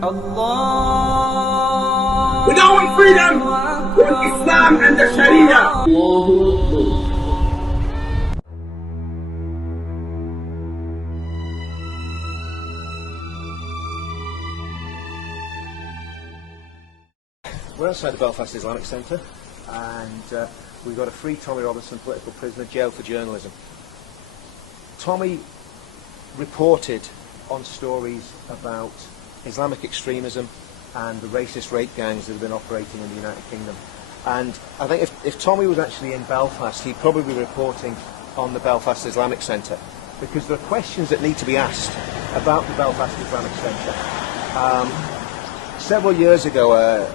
We don't want freedom, we want Islam and the Sharia. We're outside the Belfast Islamic Centre, and we've got a free Tommy Robinson political prisoner jailed for journalism. Tommy reported on stories about Islamic extremism and the racist rape gangs that have been operating in the United Kingdom. And I think if Tommy was actually in Belfast, he'd probably be reporting on the Belfast Islamic Centre, because there are questions that need to be asked about the Belfast Islamic Centre. Several years ago, a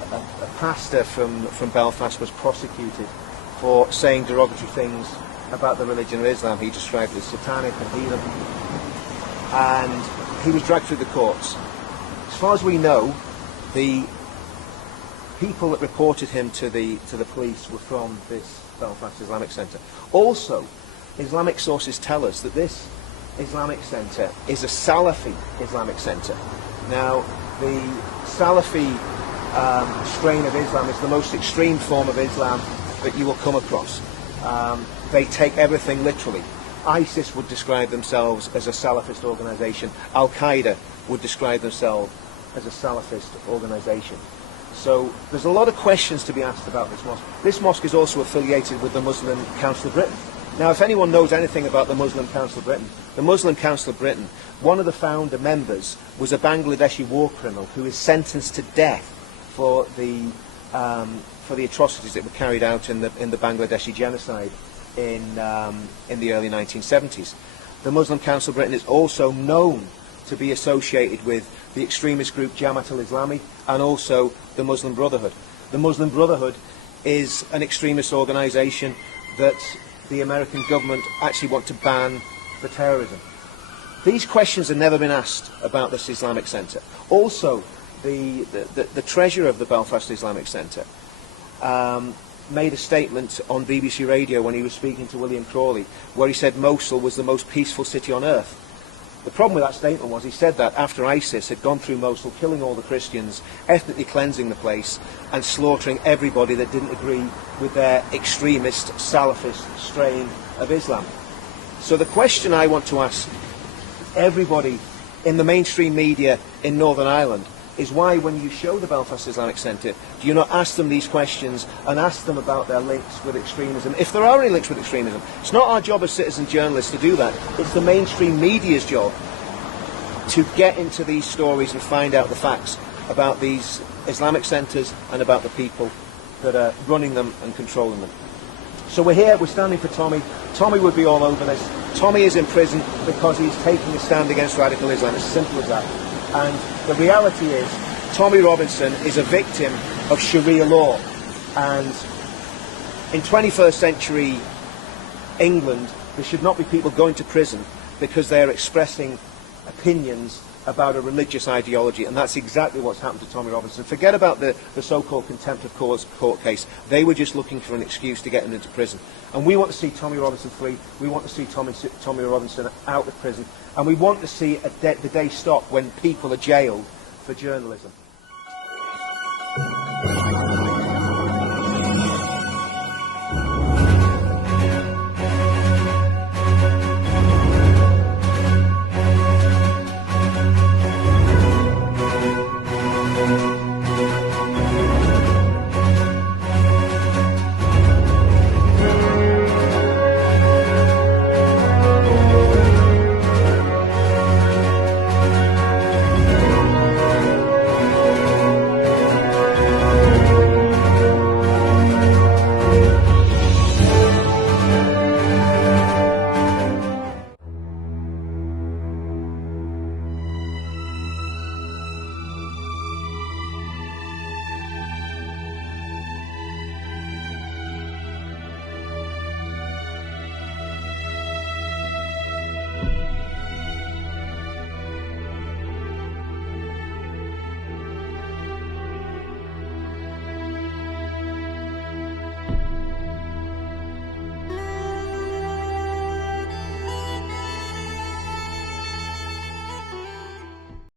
pastor from Belfast was prosecuted for saying derogatory things about the religion of Islam. He described it as satanic and heathen, and he was dragged through the courts. As far as we know, the people that reported him to the police were from this Belfast Islamic Centre. Also, Islamic sources tell us that this Islamic Centre is a Salafi Islamic Centre. Now, the Salafi strain of Islam is the most extreme form of Islam that you will come across. They take everything literally. ISIS would describe themselves as a Salafist organisation. Al-Qaeda would describe themselves as a Salafist organisation. So there's a lot of questions to be asked about this mosque. This mosque is also affiliated with the Muslim Council of Britain. Now, if anyone knows anything about the Muslim Council of Britain, the Muslim Council of Britain, one of the founder members was a Bangladeshi war criminal who is sentenced to death for the atrocities that were carried out in the Bangladeshi genocide in the early 1970s. The Muslim Council of Britain is also known to be associated with the extremist group Jamaat al-Islami and also the Muslim Brotherhood. The Muslim Brotherhood is an extremist organisation that the American government actually want to ban for terrorism. These questions have never been asked about this Islamic Centre. Also, the treasurer of the Belfast Islamic Centre made a statement on BBC Radio when he was speaking to William Crawley, where he said Mosul was the most peaceful city on earth. The problem with that statement was he said that after ISIS had gone through Mosul, killing all the Christians, ethnically cleansing the place, and slaughtering everybody that didn't agree with their extremist Salafist strain of Islam. So the question I want to ask everybody in the mainstream media in Northern Ireland is why, when you show the Belfast Islamic Centre, do you not ask them these questions and ask them about their links with extremism? If there are any links with extremism, it's not our job as citizen journalists to do that. It's the mainstream media's job to get into these stories and find out the facts about these Islamic centres and about the people that are running them and controlling them. So we're here, we're standing for Tommy. Tommy would be all over this. Tommy is in prison because he's taking a stand against radical Islam. It's as simple as that. And the reality is, Tommy Robinson is a victim of Sharia law. And in 21st century England, there should not be people going to prison because they are expressing opinions about a religious ideology, and that's exactly what's happened to Tommy Robinson. Forget about the so-called contempt of court case. They were just looking for an excuse to get him into prison. And we want to see Tommy Robinson free. We want to see Tommy Robinson out of prison. And we want to see the day stop when people are jailed for journalism.